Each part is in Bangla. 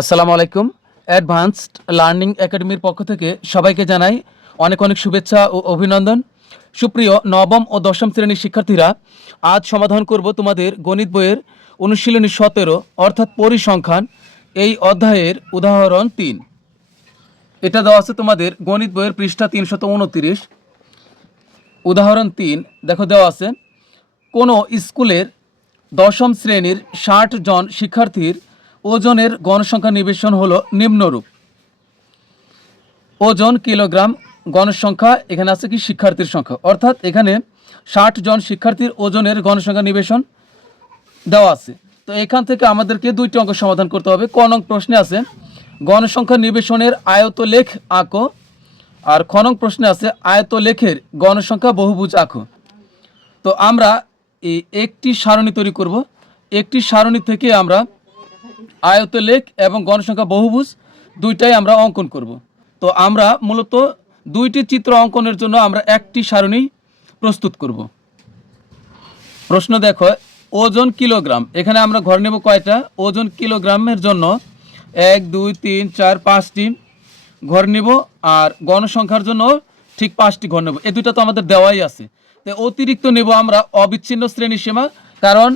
আসসালামু আলাইকুম। অ্যাডভান্সড লার্নিং একাডেমির পক্ষ থেকে সবাইকে জানাই অনেক অনেক শুভেচ্ছা ও অভিনন্দন। সুপ্রিয় নবম ও দশম শ্রেণীর শিক্ষার্থীরা, আজ সমাধান করব তোমাদের গণিত বইয়ের অনুশীলনী 17 অর্থাৎ পরিসংখ্যান এই অধ্যায়ের উদাহরণ 3। এটা দেওয়া আছে তোমাদের গণিত বইয়ের পৃষ্ঠা 329। উদাহরণ 3 দেখো দেওয়া আছে, কোনো স্কুলের দশম শ্রেণীর 60 জন শিক্ষার্থীর ওজনের গণসংখ্যা নিবেশন হলো নিম্নরূপ। ওজন কিলোগ্রাম, গণসংখ্যা এখানে আছে কি শিক্ষার্থীর সংখ্যা, অর্থাৎ এখানে 60 জন শিক্ষার্থীর ওজনের গণসংখ্যা নিবেশন দেওয়া আছে। তো এখান থেকে আমাদেরকে দুইটি অঙ্ক সমাধান করতে হবে। ক নং প্রশ্নে আছে গণসংখ্যা নিবেশনের আয়তলেখ আঁকো, আর খ নং প্রশ্নে আছে আয়তলেখের গণসংখ্যা বহুভুজ আঁকো। তো আমরা এই একটি সারণী তৈরি করব। একটি সারণী থেকে আমরা আয়তলেখ এবং গণসংখ্যা বহুভুজ দুইটাই আমরা অঙ্কন করব। তো আমরা মূলত দুইটি চিত্র অঙ্কনের জন্য আমরা একটি সারণী প্রস্তুত করব। প্রশ্ন দেখো, ওজন কিলোগ্রাম, এখানে আমরা ঘর নেব কয়টা? ওজন কিলোগ্রামের জন্য 1 2 3 4 5টি ঘর নেব, আর গণসংখ্যার জন্য ঠিক 5টি ঘর নেব। এই দুইটা তো আমাদের দেওয়াই আছে। তো অতিরিক্ত নেব আমরা অবিচ্ছিন্ন শ্রেণীসীমা, কারণ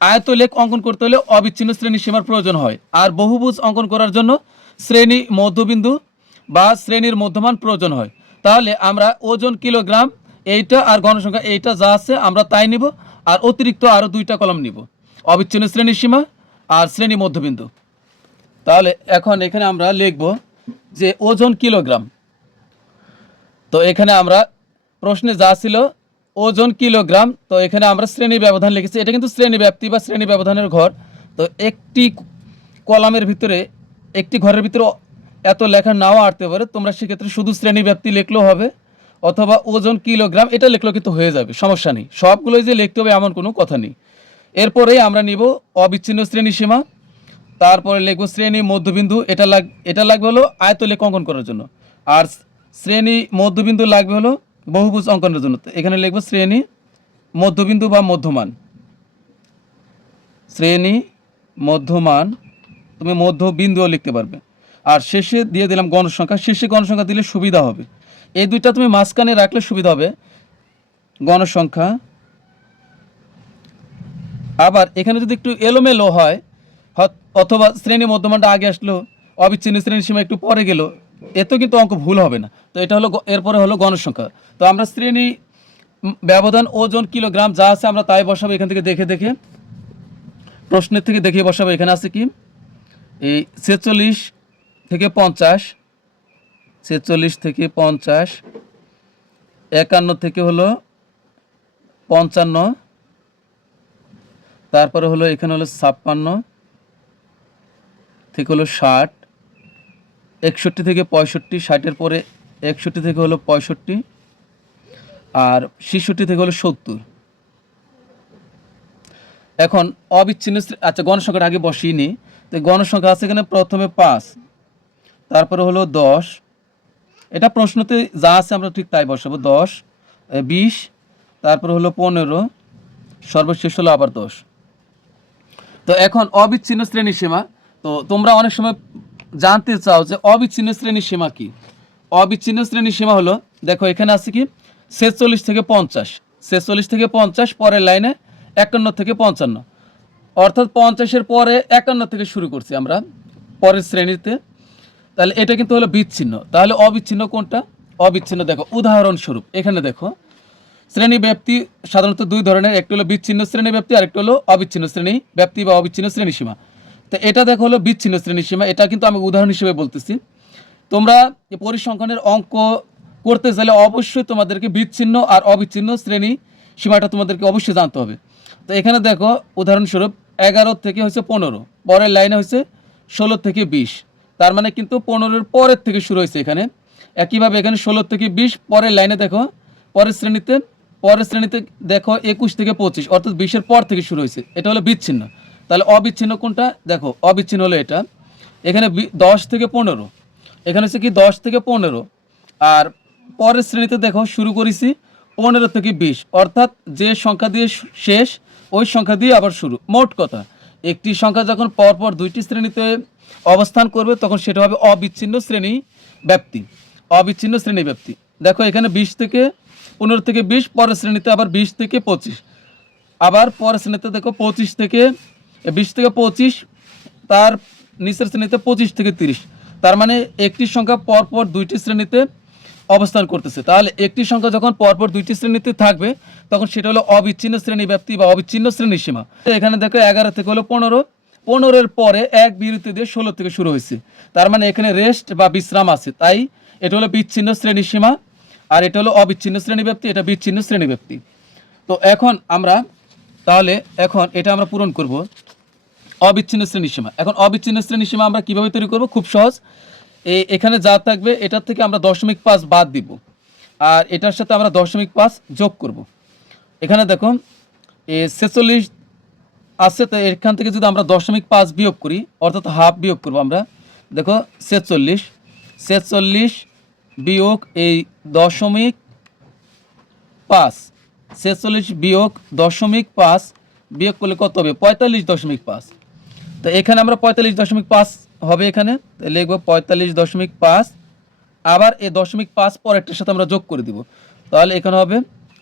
আয়তলেখ অঙ্কন করতে হলে অবিচ্ছিন্ন শ্রেণীসীমার প্রয়োজন হয়, আর বহুভুজ অঙ্কন করার জন্য শ্রেণী মধ্যবিন্দু বা শ্রেণীর মধ্যমান প্রয়োজন হয়। তাহলে আমরা ওজন কিলোগ্রাম এইটা আর গণসংখ্যা এইটা যা আছে আমরা তাই নিব, আর অতিরিক্ত আরও দুইটা কলম নিব, অবিচ্ছিন্ন শ্রেণীসীমা আর শ্রেণী মধ্যবিন্দু। তাহলে এখন এখানে আমরা লিখব যে ওজন কিলোগ্রাম। তো এখানে আমরা প্রশ্নে যা ছিল ওজন কিলোগ্রাম, তো এখানে আমরা শ্রেণী ব্যবধান লিখেছি। এটা কিন্তু শ্রেণী ব্যাপ্তি বা শ্রেণী ব্যবধানের ঘর। তো একটি কলামের ভিতরে, একটি ঘরের ভিতরে এত লেখা নাও আসতে পারে, তোমরা সেক্ষেত্রে শুধু শ্রেণী ব্যাপ্তি লিখলেও হবে, অথবা ওজন কিলোগ্রাম এটা লিখলেও কিন্তু হয়ে যাবে, সমস্যা নেই। সবগুলোই যে লিখতে হবে এমন কোনো কথা নেই। এরপরেই আমরা নিব অবিচ্ছিন্ন শ্রেণীসীমা, তারপরে লিখব শ্রেণী মধ্যবিন্দু। এটা লাগবে হলো আয়তলেখ অঙ্কন করার জন্য, আর শ্রেণী মধ্যবিন্দু লাগবে হলো বহুভুজ অঙ্কনের জন্য। এখানে লিখব শ্রেণী মধ্যবিন্দু বা মধ্যমান, শ্রেণী মধ্যমান, তুমি মধ্যবিন্দুও লিখতে পারবে। আর শেষে দিয়ে দিলাম গণসংখ্যা, শেষে গণসংখ্যা দিলে সুবিধা হবে। এই দুইটা তুমি মাঝখানে রাখলে সুবিধা হবে, গণসংখ্যা। আবার এখানে যদি একটু এলোমেলো হয়, অথবা শ্রেণী মধ্যমানটা আগে আসলো, অবিচ্ছিন্ন শ্রেণীর সীমা একটু পরে গেল, এতেও কিন্তু অঙ্ক ভুল হবে না। তো এটা হলো, এরপরে হলো গণসংখ্যা। তো আমরা শ্রেণী ব্যবধান, ওজন, কিলোগ্রাম যা আছে আমরা তাই বসাবো। এখান থেকে দেখে দেখে, প্রশ্নের থেকে দেখে বসাবো। এখানে আছে কি এই 46 থেকে 50, 46 থেকে 50, 51 থেকে হলো 55, তারপরে হলো এখানে হলো 56 থেকে হলো 60, 61 থেকে 65, 60-এর পরে 61 থেকে হলো 65, আর 66 থেকে হলো 70। এখন অবিচ্ছিন্ন, আচ্ছা গণসংখ্যাটা আগে বসিয়ে নিই। তো গণসংখ্যা আছে এখানে প্রথমে 5, তারপরে হলো 10, এটা প্রশ্নতে যা আছে আমরা ঠিক তাই বসাবো। 10, 20, তারপরে হলো 15, সর্বশেষ হলো আবার 10। তো এখন অবিচ্ছিন্ন শ্রেণীসীমা, তো তোমরা অনেক সময় জানতে চাও যে অবিচ্ছিন্ন শ্রেণীসীমা কি। অবিচ্ছিন্ন শ্রেণীসীমা হলো, দেখো এখানে আছে কি 46 থেকে 50, 46 থেকে 50, পরের লাইনে 51 থেকে 55, অর্থাৎ 50-এর পরে 51 থেকে শুরু করছি আমরা পরের শ্রেণীতে। তাহলে এটা কিন্তু হলো বিচ্ছিন্ন। তাহলে অবিচ্ছিন্ন কোনটা? অবিচ্ছিন্ন দেখো উদাহরণস্বরূপ এখানে দেখো, শ্রেণী ব্যাপ্তি সাধারণত দুই ধরনের, একটি হলো বিচ্ছিন্ন শ্রেণী ব্যাপ্তি, আর একটি হলো অবিচ্ছিন্ন শ্রেণী ব্যাপ্তি বা অবিচ্ছিন্ন শ্রেণীসীমা। তো এটা দেখো হলো বিচ্ছিন্ন শ্রেণীসীমা, এটা কিন্তু আমি উদাহরণ হিসেবে বলতেছি। তোমরা এই পরিসংখ্যানের অঙ্ক করতে চাইলে অবশ্যই তোমাদেরকে বিচ্ছিন্ন আর অবিচ্ছিন্ন শ্রেণী সীমাটা তোমাদেরকে অবশ্যই জানতে হবে। তো এখানে দেখো উদাহরণস্বরূপ 11 থেকে হচ্ছে 15, পরের লাইনে হচ্ছে 16 থেকে 20, তার মানে কিন্তু 15-এর পরের থেকে শুরু হয়েছে এখানে। একইভাবে এখানে 16 থেকে 20, পরের লাইনে দেখো পরের শ্রেণীতে দেখো 21 থেকে 25, অর্থাৎ 20-এর পর থেকে শুরু হয়েছে। এটা হলো বিচ্ছিন্ন। তাহলে অবিচ্ছিন্ন কোনটা? দেখো অবিচ্ছিন্ন হলো এটা, এখানে 10 থেকে 15, এখানে হচ্ছে কি 10 থেকে 15, আর পরের শ্রেণীতে দেখো শুরু করেছি 15 থেকে 20, অর্থাৎ যে সংখ্যা দিয়ে শেষ ওই সংখ্যা দিয়ে আবার শুরু। মোট কথা একটি সংখ্যা যখন পরপর দুইটি শ্রেণীতে অবস্থান করবে তখন সেটা হবে অবিচ্ছিন্ন শ্রেণী ব্যাপ্তি। অবিচ্ছিন্ন শ্রেণী ব্যাপ্তি। দেখো এখানে 20 থেকে 15 থেকে 20, পরের শ্রেণীতে আবার 20 থেকে 25, আবার পরের শ্রেণীতে দেখো 25 থেকে 20 থেকে 25, তার নিচের শ্রেণীতে 25 থেকে 30। তার মানে একটি সংখ্যা পরপর দুইটি শ্রেণীতে অবস্থান করতেছে। তাহলে একটি সংখ্যা যখন পরপর দুইটি শ্রেণীতে থাকবে তখন সেটা হলো অবিচ্ছিন্ন শ্রেণী ব্যাপ্তি বা অবিচ্ছিন্ন শ্রেণী সীমা। এখানে দেখো 11 থেকে হলো 15, 15-এর পরে এক বিরতি দিয়ে 16 থেকে শুরু হয়েছে। তার মানে এখানে রেস্ট বা বিশ্রাম আছে, তাই এটা হলো বিচ্ছিন্ন শ্রেণী সীমা, আর এটা হলো অবিচ্ছিন্ন শ্রেণী ব্যাপ্তি, এটা বিচ্ছিন্ন শ্রেণী ব্যাপ্তি। তো এখন আমরা এখন এটা আমরা পূরণ করব অবিচ্ছিন্ন শ্রেণী সীমা। এখন অবিচ্ছিন্ন শ্রেণী সীমা আমরা কিভাবে তৈরি করব? খুব সহজ। এখানে যা থাকবে এটার থেকে আমরা 0.5 বাদ দিব, আর এটার সাথে আমরা 0.5 যোগ করব। এখানে দেখো 46 আছে, তো এখান থেকে যদি আমরা 0.5 বিয়োগ করি, অর্থাৎ হাফ বিয়োগ করব আমরা। দেখো 46 বিয়োগ এই 0.5, 46 বিয়োগ 0.5 বিয়োগ করলে কত হবে? 45.5। তো এখানে আমরা 45.5 হবে, এখানে লিখবো 45.5, আবার এই 0.5 পরেরটার সাথে আমরা যোগ করে দিব, তাহলে এখানে হবে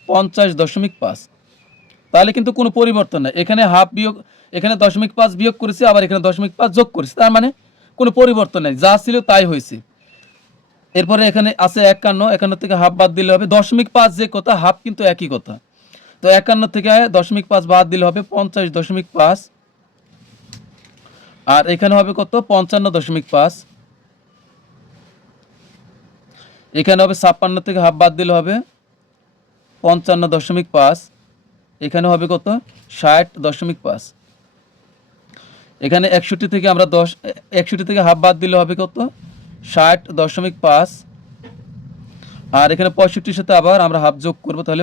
50.5। তাহলে কিন্তু কোনো পরিবর্তন নাই, এখানে হাফ বিয়োগ, এখানে 0.5 বিয়োগ করেছি, আবার এখানে 0.5 যোগ করেছি, তার মানে কোনো পরিবর্তন নেই, যা ছিল তাই হয়েছে। এরপরে এখানে আছে 51, 51 থেকে হাফ বাদ দিলে হবে 0.5, যে কথা হাফ কিন্তু একই কথা। তো 51 থেকে 0.5 বাদ দিলে হবে 50.5, আর এখানে হবে কত? 55.5। এখানে হবে 56 থেকে হাফ বাদ দিলে হবে 55.5। এখানে হবে কত? 60.5। এখানে 61 থেকে আমরা 61 থেকে হাফ বাদ দিলে হবে কত? 60.5। আর এখানে 65-র সাথে আবার আমরা হাফ যোগ করব, তাহলে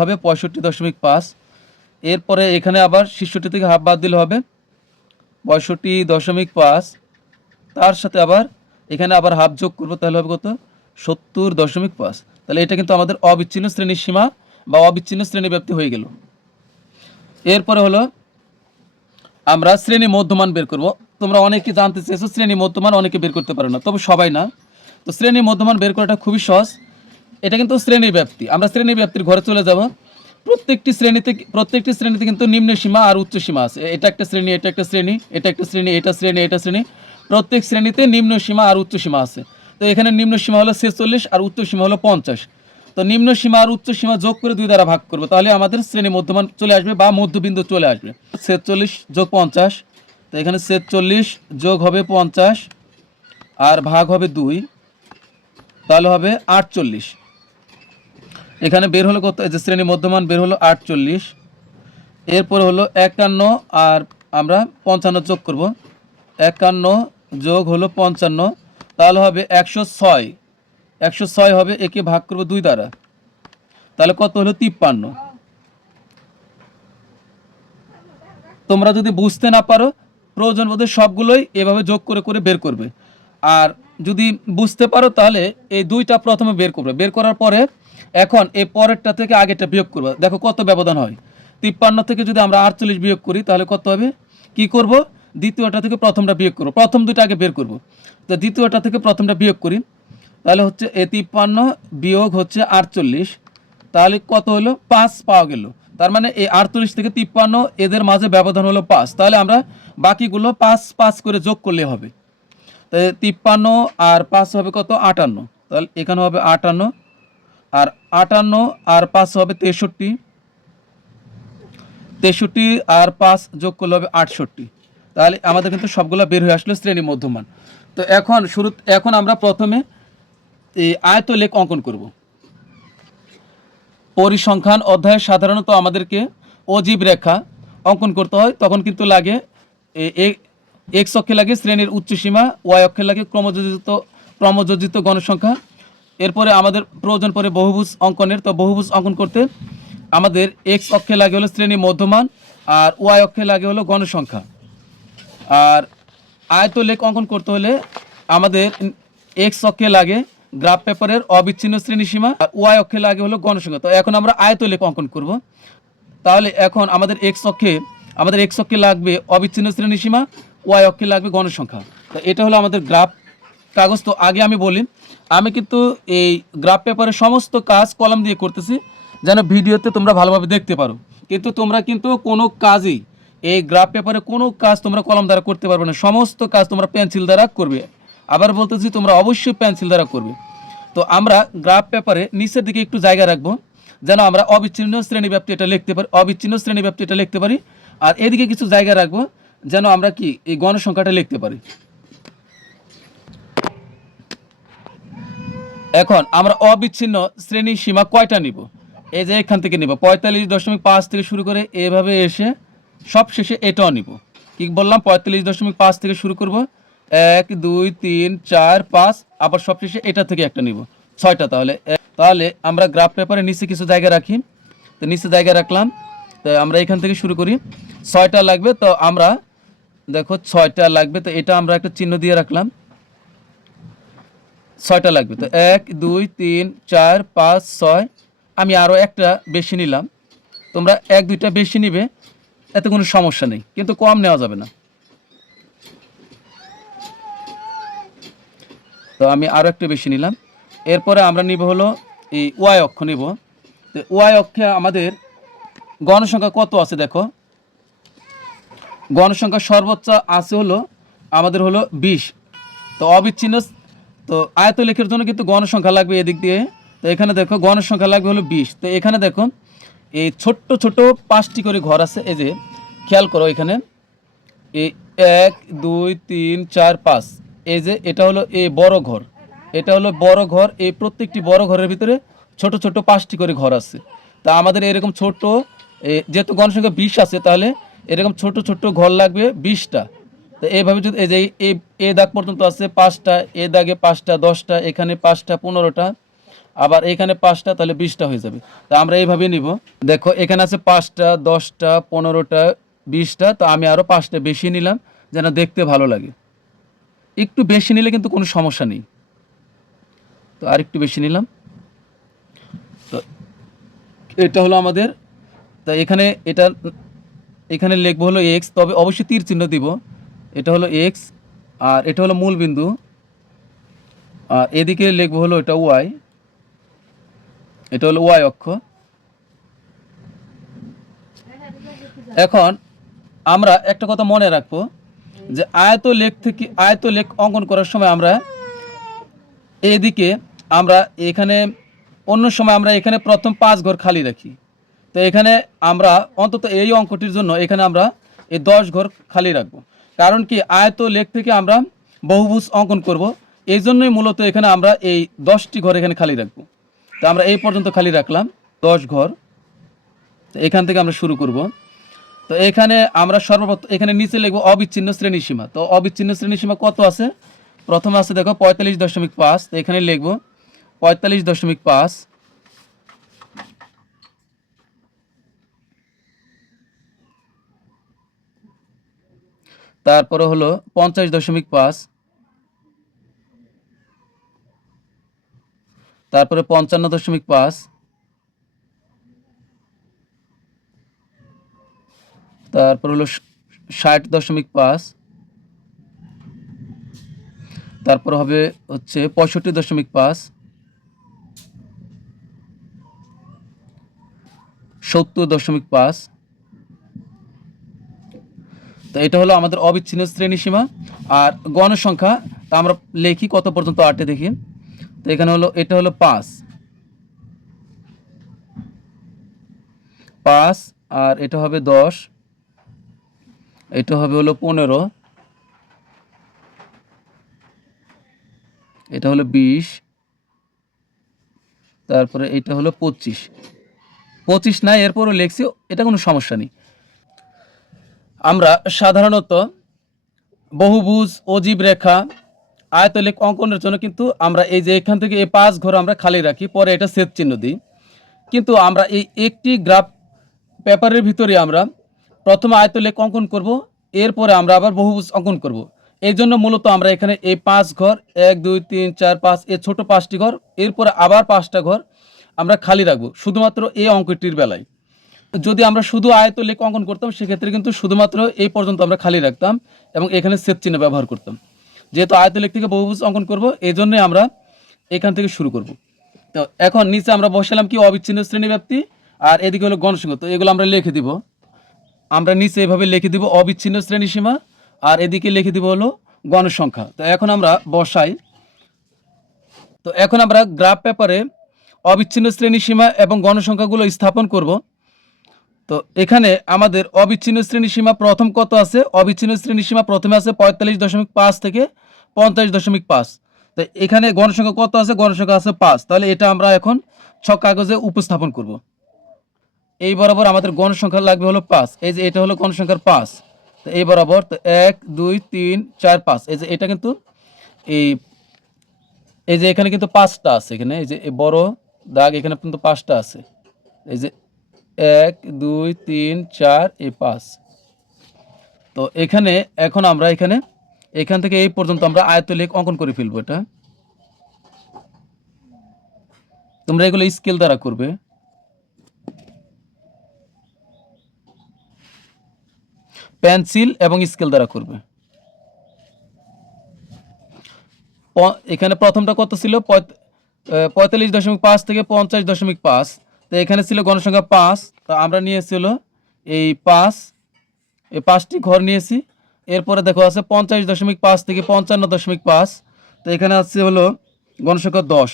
হবে 65.5। এরপরে এখানে আবার 66 থেকে হাফ বাদ দিলে হবে 65.5, তার সাথে আবার এখানে আবার হাফ যোগ করব, তাহলে হবে কত? 70.5। তাহলে এটা কিন্তু আমাদের অবিচ্ছিন্ন শ্রেণী সীমা বা অবিচ্ছিন্ন শ্রেণী ব্যাপ্তি হয়ে গেল। এরপরে হলো আমরা শ্রেণী মধ্যমান বের করব। তোমরা অনেকে জানতে চেয়েছো শ্রেণী মধ্যমান, অনেকে বের করতে পারো না, তবে সবাই না। তো শ্রেণী মধ্যমান বের করাটা খুবই সহজ। এটা কিন্তু শ্রেণী ব্যাপ্তি। আমরা শ্রেণী ব্যাপ্তির ঘরে চলে যাব। প্রত্যেকটি শ্রেণীতে কিন্তু নিম্ন সীমা আর উচ্চ সীমা আছে। এটা একটা শ্রেণী, এটা একটা শ্রেণী, এটা একটা শ্রেণী, এটা শ্রেণী, এটা শ্রেণী। প্রত্যেক শ্রেণীতে নিম্ন সীমা আর উচ্চ সীমা আছে। তো এখানে নিম্ন সীমা হলো 46 আর উচ্চ সীমা হলো 50। তো নিম্ন সীমা আর উচ্চ সীমা যোগ করে 2 দ্বারা ভাগ করবো, তাহলে আমাদের শ্রেণী মধ্যমান চলে আসবে বা মধ্যবিন্দু চলে আসবে। 46 যোগ 50, তো এখানে 46 যোগ হবে 50 আর ভাগ হবে 2, তাহলে হবে 48। এখানে বের হলো কত? এই যে শ্রেণী মধ্যমান বের হলো 48। এরপরে হলো 51 আর আমরা 55 যোগ করব। 51 যোগ হলো 55, তাহলে হবে 106। 106 হবে, একে ভাগ করব 2 দ্বারা, তাহলে কত হলো? 53। তোমরা যদি বুঝতে না পারো, প্রয়োজন বোধে সবগুলোই এভাবে যোগ করে করে বের করবে। আর যদি বুঝতে পারো তাহলে এই 2টা প্রথমে বের করবে, বের করার পরে এখন এই পরেরটা থেকে আগেরটা বিয়োগ করবে। দেখো কত ব্যবধান হয়। 53 থেকে যদি আমরা 48 বিয়োগ করি তাহলে কত হবে? কি করব? দ্বিতীয়টা থেকে প্রথমটা বিয়োগ করব। প্রথম দুটো আগে বের করব, তো দ্বিতীয়টা থেকে প্রথমটা বিয়োগ করি, তাহলে হচ্ছে 53 বিয়োগ হচ্ছে 48, তাহলে কত হলো? 5 পাওয়া গেল। তার মানে এই 48 থেকে 53 এদের মাঝে ব্যবধান হলো 5। তাহলে আমরা বাকিগুলো 5 5 করে যোগ করলে হবে। তাই 53 আর 5 হবে কত? 58। তাহলে এখানে হবে 58, আর 58 আর 5 হবে 63, 63 আর 5 যোগ করলে হবে 68। তাহলে আমাদের কিন্তু সবগুলো বের হয়ে আসলো শ্রেণী মধ্যমান। তো এখন আমরা প্রথমে এই আয়তলেখ অঙ্কন করব। পরিসংখ্যান অধ্যায়ে সাধারণত আমাদেরকে অজীব রেখা অঙ্কন করতে হয়, তখন কিন্তু লাগে এক্স অক্ষে লাগে শ্রেণীর উচ্চসীমা, ওয়াই অক্ষে লাগে ক্রমযোজিত গণসংখ্যা। এরপরে আমাদের প্রয়োজন পড়ে বহুভুজ অঙ্কনের। তো বহুভুজ অঙ্কন করতে আমাদের এক্স অক্ষে লাগে হলো শ্রেণী মধ্যমান, আর ওয়াই অক্ষে লাগে হলো গণসংখ্যা। আর আয়তলেখ অঙ্কন করতে হলে আমাদের এক্স অক্ষে লাগে গ্রাফ পেপারের অবিচ্ছিন্ন শ্রেণীসীমা, আর ওয়াই অক্ষে লাগে হলো গণসংখ্যা। তো এখন আমরা আয়তলেখ অঙ্কন করব। তাহলে এখন আমাদের এক্স অক্ষে আমাদের এক্স অক্ষে লাগবে অবিচ্ছিন্ন শ্রেণীসীমা, ওয়াই অক্ষে লাগবে গণসংখ্যা। তো এটা হলো আমাদের গ্রাফ কাগজ। তো আগে আমি বলি, আমি কিন্তু এই গ্রাফ পেপারের সমস্ত কাজ কলম দিয়ে করতেছি যেন ভিডিওতে তোমরা ভালোভাবে দেখতে পারো। কিন্তু তোমরা কিন্তু কোনো কাজই এই গ্রাফ পেপারে কোনো কাজ তোমরা কলম দ্বারা করতে পারবে না, সমস্ত কাজ তোমরা পেন্সিল দ্বারা করবে। আবার বলতেছি তোমরা অবশ্যই পেন্সিল দ্বারা করবে। তো আমরা গ্রাফ পেপারে নিচের দিকে একটু জায়গা রাখবো যেন আমরা অবিচ্ছিন্ন শ্রেণীব্যাপ্তি এটা লিখতে পারি, অবিচ্ছিন্ন শ্রেণীব্যাপ্তি এটা লিখতে পারি। আর এদিকে কিছু জায়গা রাখবো যেন আমরা কি এই গণসংখ্যাটা লিখতে পারি। এখন আমরা অবিচ্ছিন্ন শ্রেণী সীমা কয়টা নিব? এই যে এখান থেকে নিব 45.5 থেকে শুরু করে এভাবে এসে সব শেষে এটাও নিব। কি বললাম? 45.5 থেকে শুরু করব, 1 2 3 4 5, আবার সব শেষে এটা থেকে একটা নিব, 6টা। তাহলে আমরা গ্রাফ পেপারের নিচে কিছু জায়গা রাখি। তো নিচে জায়গা রাখলাম, তো আমরা এখান থেকে শুরু করি। 6টা লাগবে, তো আমরা দেখো 6টা লাগবে, তো এটা আমরা একটা চিহ্ন দিয়ে রাখলাম। 6টা লাগবে, তো 1 2 3 4 5 6। আমি আরও একটা বেশি নিলাম, তোমরা 1 2টা বেশি নিবে, এতে কোনো সমস্যা নেই, কিন্তু কম নেওয়া যাবে না। তো আমি আরও একটা বেশি নিলাম। এরপরে আমরা নিব হলো এই ওয়াই অক্ষ নিব। তো ওয়াই অক্ষে আমাদের গণসংখ্যা কত আছে দেখো। গণসংখ্যা সর্বোচ্চ আছে হলো আমাদের হলো 20। তো অবিচ্ছিন্ন, তো আয়তলেখের জন্য কিন্তু গণসংখ্যা লাগবে এদিক দিয়ে। তো এখানে দেখো গণসংখ্যা লাগবে হলো 20। তো এখানে দেখো এই ছোট্ট ছোট 5টি করে ঘর আছে, এই যে খেয়াল করো এখানে এই 1 2 3 4 5, এই যে এটা হলো এই বড় ঘর, এটা হলো বড় ঘর। এই প্রত্যেকটি বড় ঘরের ভিতরে ছোট ছোট 5টি করে ঘর আছে। তা আমাদের এরকম ছোট, যেহেতু গণসংখ্যা 20 আছে, তাহলে এরকম ছোট ছোট ঘর লাগবে 20টা। তো এইভাবে যদি এই যে এই দাগ পর্যন্ত আছে 5টা, এই দাগে 5টা, 10টা, এখানে 5টা, 15টা, আবার এখানে 5টা, তাহলে 20টা হয়ে যাবে। তা আমরা এইভাবে নিব। দেখো এখানে আছে 5টা, 10টা, 15টা, 20টা। তো আমি আরও 5টা বেশি নিলাম যেন দেখতে ভালো লাগে। একটু বেশি নিলে কিন্তু কোনো সমস্যা নেই। তো আর একটু বেশি নিলাম। তো এটা হলো আমাদের, তা এখানে লিখবো হলো এক্স, তবে অবশ্যই তীর চিহ্ন দিব। এটা হলো এক্স, আর এটা হলো মূল বিন্দু, আর এদিকে লিখবো হলো এটা ওয়াই, এটা হলো ওয়াই অক্ষ। এখন আমরা একটা কথা মনে রাখবো যে আয়তলেখ অঙ্কন করার সময় আমরা এদিকে আমরা এখানে অন্য সময় আমরা এখানে প্রথম 5 ঘর খালি রাখি। তো এখানে আমরা অন্তত এই অঙ্কটির জন্য এখানে আমরা এই 10 ঘর খালি রাখবো। কারণ কি, আয়তলেখ থেকে আমরা বহুভুজ অঙ্কন করব, এই জন্যই মূলত এখানে আমরা এই 10টি ঘর এখানে খালি রাখবো। তো আমরা এই পর্যন্ত খালি রাখলাম 10 ঘর। তো এখান থেকে আমরা শুরু করব। তো এখানে আমরা সর্বপ্রথম এখানে নিচে লিখবো অবিচ্ছিন্ন শ্রেণীসীমা। তো অবিচ্ছিন্ন শ্রেণীসীমা কত আছে? প্রথমে আছে দেখো 45.5। তো এখানে লিখবো 45.5। তারপরে হলো 50.5, তারপরে 55.5, তারপর হলো 60.5, তারপর হবে হচ্ছে 65.5, 70.5। তো এটা হলো আমাদের অবিচ্ছিন্ন শ্রেণীসীমা। আর গণসংখ্যা তা আমরা লিখি কত পর্যন্ত, 8 দেখি। তো এখানে হলো এটা হলো 5, আর এটা হবে 10, এটা হবে হলো 15, এটা হলো 20, তারপরে এটা হলো 25 না, এরপরও লিখছি, এটা কোনো সমস্যা নেই। আমরা সাধারণত বহুভুজ, অজীব রেখা, আয়তলেখ অঙ্কনের জন্য কিন্তু আমরা এই যে এখান থেকে এই 5 ঘর আমরা খালি রাখি, পরে এটা ছেদ চিহ্ন দিই। কিন্তু আমরা এই একটি গ্রাফ পেপারের ভিতরে আমরা প্রথমে আয়তলেখ অঙ্কন করব, এরপরে আমরা আবার বহুভুজ অঙ্কন করব। এই জন্য মূলত আমরা এখানে এই 5 ঘর 1 2 3 4 5, এই ছোট 5টি ঘর, এরপরে আবার 5টা ঘর আমরা খালি রাখবো শুধুমাত্র এই অঙ্কটির বেলায়। যদি আমরা শুধু আয়তলেখ অঙ্কন করতাম সেক্ষেত্রে কিন্তু শুধুমাত্র এই পর্যন্ত আমরা খালি রাখতাম এবং এখানে ছেদ চিহ্ন ব্যবহার করতাম। যেহেতু আয়তলেখ থেকে বহুভুজ অঙ্কন করব এই জন্যই আমরা এখান থেকে শুরু করব। তো এখন নিচে আমরা বসালাম কি অবিচ্ছিন্ন শ্রেণীব্যাপ্তি, আর এদিকে হলো গণসংখ্যা। তো এগুলো আমরা লিখে দিব, আমরা নিচে এভাবে লিখে দিব অবিচ্ছিন্ন শ্রেণীসীমা, আর এদিকে লিখে দিব হলো গণসংখ্যা। তো এখন আমরা বসাই। তো এখন আমরা গ্রাফ পেপারে অবিচ্ছিন্ন শ্রেণীসীমা এবং গণসংখ্যাগুলো স্থাপন করব। তো এখানে আমাদের অবিচ্ছিন্ন শ্রেণীসীমা প্রথম কত আছে? অবিচ্ছিন্ন শ্রেণীসীমা প্রথমে আছে 45.5 থেকে 50.5। তো এখানে গণসংখ্যা কত আছে? গণসংখ্যা আছে 5। তাহলে এটা আমরা এখন ছক কাগজে উপস্থাপন করব। এই বরাবর আমাদের গণসংখ্যা লাগবে হলো 5। এই যে এটা হলো গণসংখ্যার 5। তো এই বরাবর তো 1 2 3 4 5, এই যে এটা কিন্তু এই এই যে এখানে কিন্তু 5টা আছে, এখানে এই যে বড় দাগ এখানে কিন্তু 5টা আছে। এই যে 1 2 3 4 এই 5। তো এখানে এখন আমরা এখান থেকে এই পর্যন্ত আমরা আয়তলেখ অঙ্কন করে ফেলবো। এটা তোমরা এগুলো স্কেল দ্বারা করবে। পেন্সিল এবং স্কেল দ্বারা করবে। এখানে প্রথমটা কত ছিল? 45.5 থেকে 50.5। তো এখানে ছিল গণসংখ্যা 5। তো আমরা নিয়েছি হলো এই 5, এই 5টি ঘর নিয়েছি। এরপরে দেখো আছে 50.5 থেকে 55.5। তো এখানে আছে হলো গণসংখ্যা 10।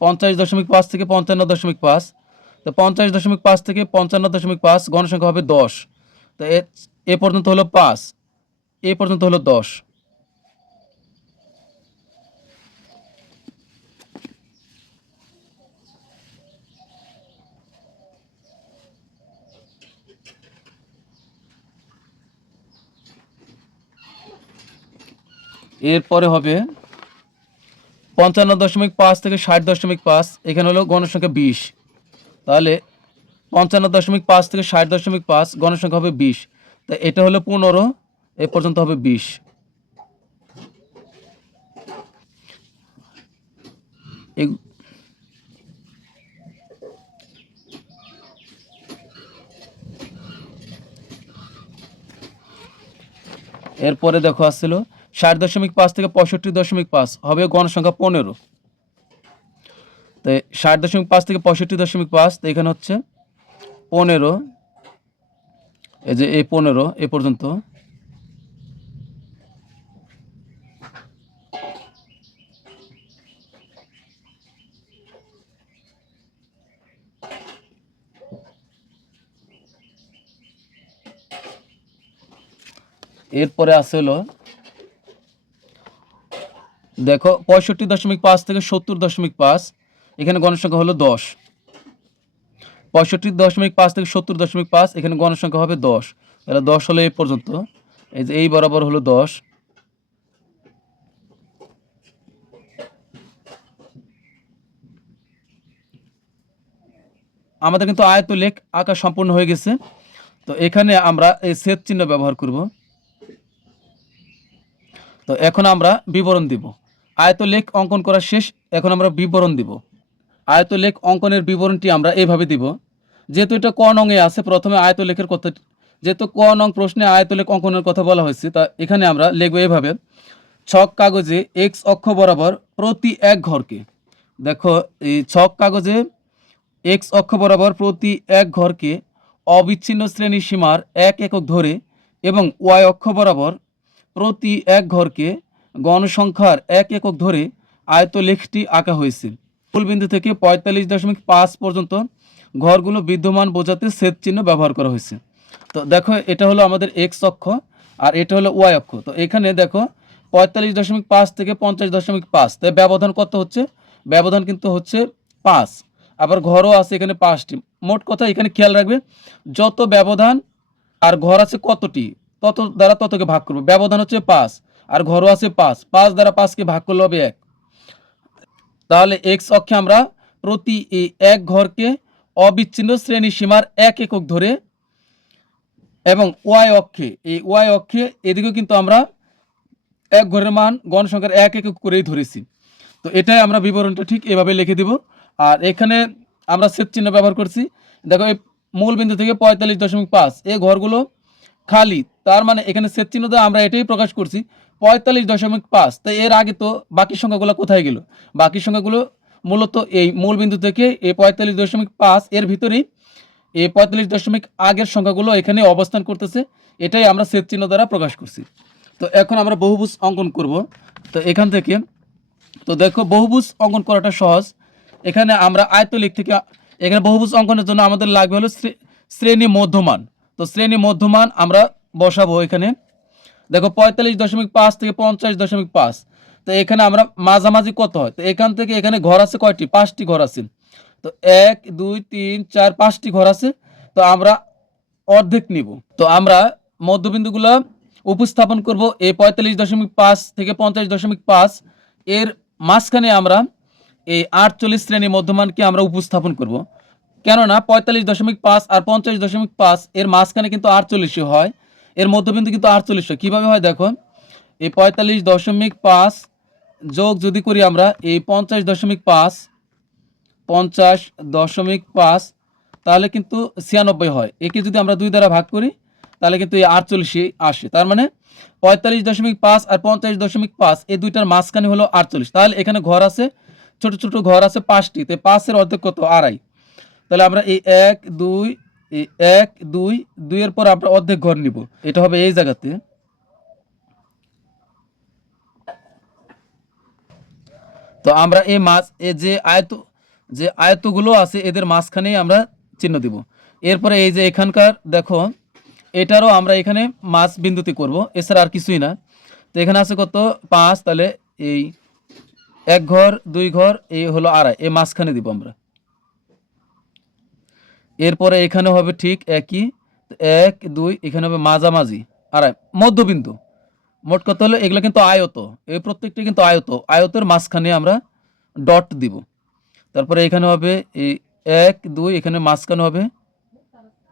50.5 থেকে 55.5। তো 50.5 থেকে 55.5 গণসংখ্যা হবে 10। তো এ পর্যন্ত হলো 5, এ পর্যন্ত হলো 10। এরপরে হবে 55.5 থেকে 60.5। এখানে হলো গণসংখ্যা 20। তাহলে 55.5 থেকে 60.5 গণসংখ্যা হবে 20। তা এটা হলো 15, এ পর্যন্ত হবে 20। এরপরে দেখো আসছিল 60.5 থেকে 65.5 হবে গণসংখ্যা 15। তো 60.5 থেকে 65.5, তো এখানে হচ্ছে 15, এই যে এই 15 এ পর্যন্ত। এরপরে আছে হলো দেখো 65.5 থেকে 70.5। এখানে গণসংখ্যা হলো 10। 65.5 থেকে 70.5 এখানে গণসংখ্যা হবে 10। তাহলে 10 হলো এই পর্যন্ত। এই যে এই বরাবর হলো 10। আমাদের কিন্তু আয়তলেখ আঁকা সম্পূর্ণ হয়ে গেছে। তো এখানে আমরা এই ছেদ চিহ্ন ব্যবহার করব। তো এখন আমরা বিবরণ দিব। আয়তলেখ অঙ্কন করা শেষ, এখন আমরা বিবরণ দিব। আয়তলেখ অঙ্কনের বিবরণটি আমরা এইভাবে দিব। যেহেতু এটা ক নংয়ে আছে, প্রথমে আয়তলেখের কথা, যেহেতু ক নং প্রশ্নে আয়তলেখ অঙ্কনের কথা বলা হয়েছে, তা এখানে আমরা লিখব এইভাবে। ছক কাগজে এক্স অক্ষ বরাবর প্রতি এক ঘরকে, দেখো এই ছক কাগজে এক্স অক্ষ বরাবর প্রতি এক ঘরকে অবিচ্ছিন্ন শ্রেণী সীমার 1 একক ধরে এবং ওয়াই অক্ষ বরাবর প্রতি এক ঘরকে গণসংখ্যার 1 একক ধরে আয়তলেখটি আঁকা হয়েছে। মূলবিন্দু থেকে 45.5 পর্যন্ত ঘরগুলো বিদ্যমান বোঝাতে ছেদ চিহ্ন ব্যবহার করা হয়েছে। তো দেখো এটা হলো আমাদের এক্স অক্ষ আর এটা হলো ওয়াই অক্ষ। তো এখানে দেখো 45.5 থেকে 50.5, তাই ব্যবধান কত হচ্ছে? ব্যবধান কিন্তু হচ্ছে 5। আবার ঘরও আছে এখানে 5টি। মোট কথা এখানে খেয়াল রাখবে, যত ব্যবধান আর ঘর আছে কতটি, তত দ্বারা ততকে ভাগ করবো। ব্যবধান হচ্ছে 5 আর ঘরও আছে 5, 5 দ্বারা 5কে ভাগ করলে হবে 1। তাহলে এক্স অক্ষে আমরা প্রতি এই এক ঘরকে অবিচ্ছিন্ন শ্রেণী সীমার 1 একক ধরে এবং ওয়াই অক্ষে, এই ওয়াই অক্ষে এদিকেও কিন্তু আমরা এক ঘরের মান গণসংখ্যার 1 একক করেই ধরেছি। তো এটাই আমরা বিবরণটা ঠিক এভাবে লিখে দিব। আর এখানে আমরা ছেদ চিহ্ন ব্যবহার করছি। দেখো মূলবিন্দু থেকে 45.5 এই ঘরগুলো খালি, তার মানে এখানে ছেদ চিহ্ন দিয়ে আমরা এটাই প্রকাশ করছি 45.5। তাই এর আগে তো বাকি সংখ্যাগুলো কোথায় গেল? বাকি সংখ্যাগুলো মূলত এই মূলবিন্দু থেকে এই 45.5 এর ভিতরেই এই 45 আগের সংখ্যাগুলো এখানে অবস্থান করতেছে, এটাই আমরা ছেদ চিহ্ন দ্বারা প্রকাশ করছি। তো এখন আমরা বহুভুজ অঙ্কন করব। তো এখান থেকে তো দেখো বহুভুজ অঙ্কন করাটা সহজ। এখানে আমরা আয়তলেখ থেকে এখানে বহুভুজ অঙ্কনের জন্য আমাদের লাগবে হলো শ্রেণী মধ্যমান। তো শ্রেণী মধ্যমান আমরা বসাবো এখানে। দেখো 45.5 থেকে 50.5। তো এখানে আমরা মাঝামাঝি কত হয়? তো এখান থেকে এখানে ঘর আছে কয়টি? 5টি ঘর আছে। তো 1 2 3 4 5টি ঘর আছে। তো আমরা অর্ধেক নিব। তো আমরা মধ্যবিন্দুগুলো উপস্থাপন করব এই 45.5 থেকে 50.5 এর মাঝখানে আমরা এই 48 শ্রেণী মধ্যমানকে আমরা উপস্থাপন করব। কেননা 45.5 আর 50.5 এর মাঝখানে কিন্তু 48 হয়, এর মধ্যবিন্দু কিন্তু 48 হয়। কীভাবে হয় দেখো, এই 45.5 যোগ যদি করি আমরা এই 50.5 তাহলে কিন্তু 96 হয়। একে যদি আমরা 2 দ্বারা ভাগ করি তাহলে কিন্তু এই 48 আসে। তার মানে 45.5 আর 50.5 এই দুইটার মাঝখানে হলো 48। তাহলে এখানে ঘর আছে, ছোট ছোট ঘর আছে 5টি। তো 5-এর অর্ধেক কত? 2.5। তাহলে আমরা এই 1 2 এই 1 2 2 এর পর আমরা অর্ধেক ঘর নিব, এটা হবে এই জায়গাতে। তো আমরা এই মাছ এই যে আয়তগুলো আছে এদের মাঝখানেই আমরা চিহ্ন দিব। এরপরে এই যে এখানকার দেখো, এটারও আমরা এখানে মাছ বিন্দুতে করব, এছাড়া আর কিছুই না। তো এখানে আছে কত? 5। তাহলে এই 1 ঘর 2 ঘর এই হলো 2.5, এই মাঝখানে দিব আমরা। এরপরে এখানে হবে ঠিক একই, 1 2 এখানে হবে মাঝামাঝি 2.5 মধ্যবিন্দু। মোট কথা হলো এগুলো কিন্তু আয়ত, এই প্রত্যেকটা কিন্তু আয়তের মাঝখানে আমরা ডট দিব। তারপরে এখানে হবে এই 1 2 এখানে মাঝখানে হবে।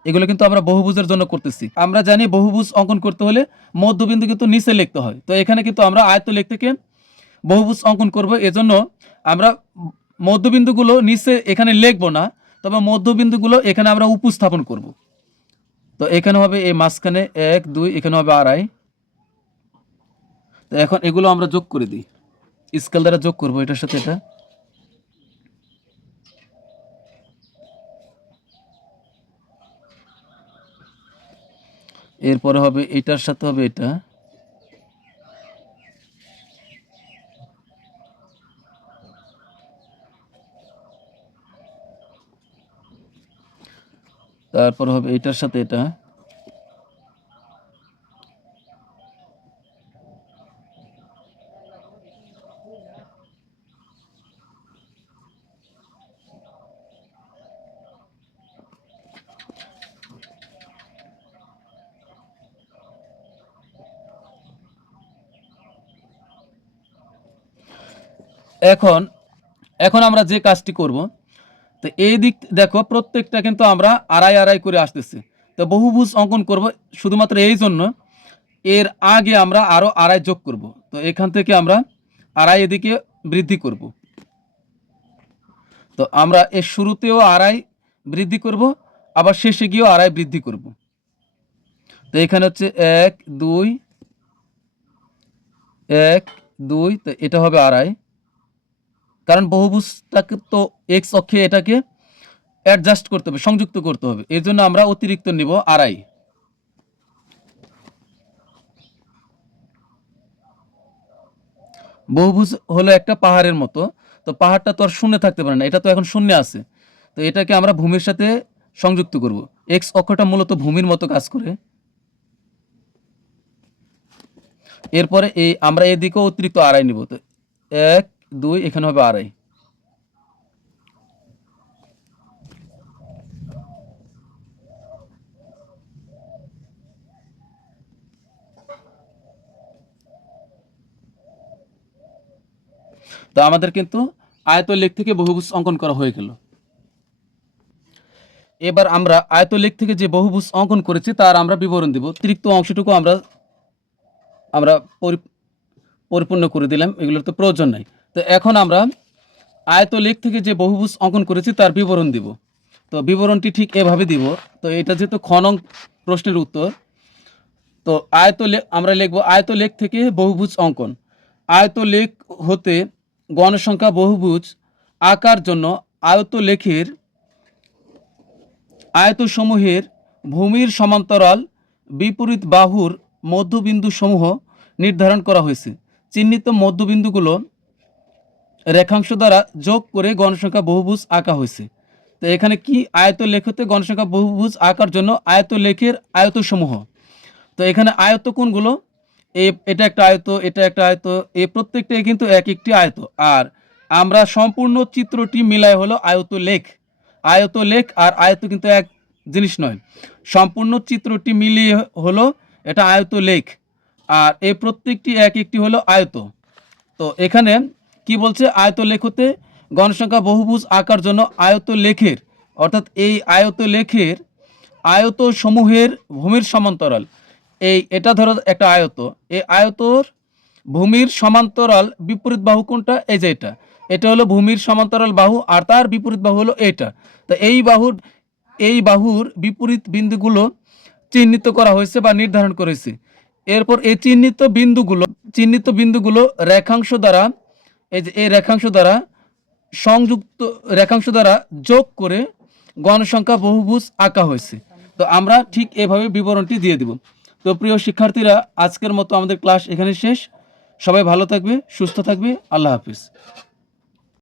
এগুলো কিন্তু আমরা বহুভুজের জন্য করতেছি। আমরা জানি বহুভুজ অঙ্কন করতে হলে মধ্যবিন্দু কিন্তু নিচে লিখতে হয়। তো এখানে কিন্তু আমরা আয়তলেখ থেকে বহুভুজ অঙ্কন করব, এজন্য আমরা মধ্যবিন্দুগুলো নিচে এখানে লিখবো না, তবে মধ্যবিন্দুগুলো এখানে আমরা উপস্থাপন করব। তো এখানে হবে এই মাঝখানে 1 2 এখানে হবে 2.5। তো এখন এগুলো আমরা যোগ করে দিই, স্কেল দ্বারা যোগ করব এটার সাথে এটা। এরপরে হবে এটার সাথে হবে এটা। তারপর হবে এটার সাথে এটা। এখন এখন আমরা যে কাজটি করব, তো এই দিক দেখো প্রত্যেকটা কিন্তু আমরা 2.5 করে আসতেছে। তো বহুভুজ অঙ্কন করব শুধুমাত্র এই জন্য, এর আগে আমরা আরও 2.5 যোগ করব। তো এখান থেকে আমরা 2.5 এদিকে বৃদ্ধি করব। তো আমরা এর শুরুতেও 2.5 বৃদ্ধি করব, আবার শেষে গিয়েও 2.5 বৃদ্ধি করব। তো এখানে হচ্ছে 1 2 1 2, তো এটা হবে 2.5, কারণ বহুভুজটাকে তো এক্স অক্ষে এটাকে অ্যাডজাস্ট করতে হবে, সংযুক্ত করতে হবে, এই জন্য আমরা অতিরিক্ত নিব 2.5। বহুভুজ হলো একটা পাহাড়ের মতো। তো পাহাড়টা তো আর শূন্য থাকতে পারে না, এটা তো এখন শূন্য আছে। তো এটাকে আমরা ভূমির সাথে সংযুক্ত করব। এক্স অক্ষটা মূলত ভূমির মতো কাজ করে। এরপরে এই আমরা এদিকেও অতিরিক্ত 2.5 নিব। তো 1 2 এখানে হবে 2.5। তো আমাদের কিন্তু আয়তলেখ থেকে বহুভুজ অঙ্কন করা হয়ে গেল। এবার আমরা আয়তলেখ থেকে যে বহুভুজ অঙ্কন করেছি তার আমরা বিবরণ দিব। অতিরিক্ত অংশটুকু আমরা আমরা পরিপূর্ণ করে দিলাম, এগুলোর তো প্রয়োজন নাই। তো এখন আমরা আয়তলেখ থেকে যে বহুভুজ অঙ্কন করেছি তার বিবরণ দিব। তো বিবরণটি ঠিক এভাবে দিব। তো এটা যেহেতু খ নং প্রশ্নের উত্তর, তো আয়তলেখ আমরা লিখব আয়তলেখ থেকে বহুভুজ অঙ্কন। আয়তলেখ হতে গণসংখ্যা বহুভুজ আঁকার জন্য আয়তলেখের আয়তসমূহের ভূমির সমান্তরাল বিপরীত বাহুর মধ্যবিন্দু সমূহ নির্ধারণ করা হয়েছে। চিহ্নিত মধ্যবিন্দুগুলো রেখাংশ দ্বারা যোগ করে গণসংখ্যা বহুভুজ আঁকা হয়েছে। তো এখানে কি আয়তলেখ হতে গণসংখ্যা বহুভুজ আঁকার জন্য আয়তলেখের আয়তসমূহ। তো এখানে আয়ত কোনগুলো, এটা একটা আয়ত, এটা একটা আয়ত, এই প্রত্যেকটাই কিন্তু এক একটি আয়ত। আর আমরা সম্পূর্ণ চিত্রটি মিলায় হলো আয়তলেখ। আয়তলেখ আর আয়ত কিন্তু এক জিনিস নয়। সম্পূর্ণ চিত্রটি মিলিয়ে হলো এটা আয়তলেখ, আর এই প্রত্যেকটি এক একটি হলো আয়ত। তো এখানে কি বলছে, আয়তলেখ হতে গণসংখ্যা বহুভুজ আঁকার জন্য আয়তলেখের, অর্থাৎ এই আয়তলেখের আয়ত সমূহের ভূমির সমান্তরাল, এটা ধরো একটা আয়ত, এই আয়তর ভূমির সমান্তরাল বিপরীত বাহু কোনটা, এই যে এটা হলো ভূমির সমান্তরাল বাহু, আর তার বিপরীত বাহু হলো এটা। তো এই বাহুর বিপরীত বিন্দুগুলো চিহ্নিত করা হয়েছে বা নির্ধারণ করেছে। এরপর এই চিহ্নিত বিন্দুগুলো রেখাংশ দ্বারা, এই যে এই রেখাংশ দ্বারা যোগ করে গণসংখ্যা বহুভুজ আঁকা হয়েছে। তো আমরা ঠিক এভাবে বিবরণটি দিয়ে দিব। তো প্রিয় শিক্ষার্থীরা, আজকের মতো আমাদের ক্লাস এখানে শেষ। সবাই ভালো থাকবে, সুস্থ থাকবে। আল্লাহ হাফিজ।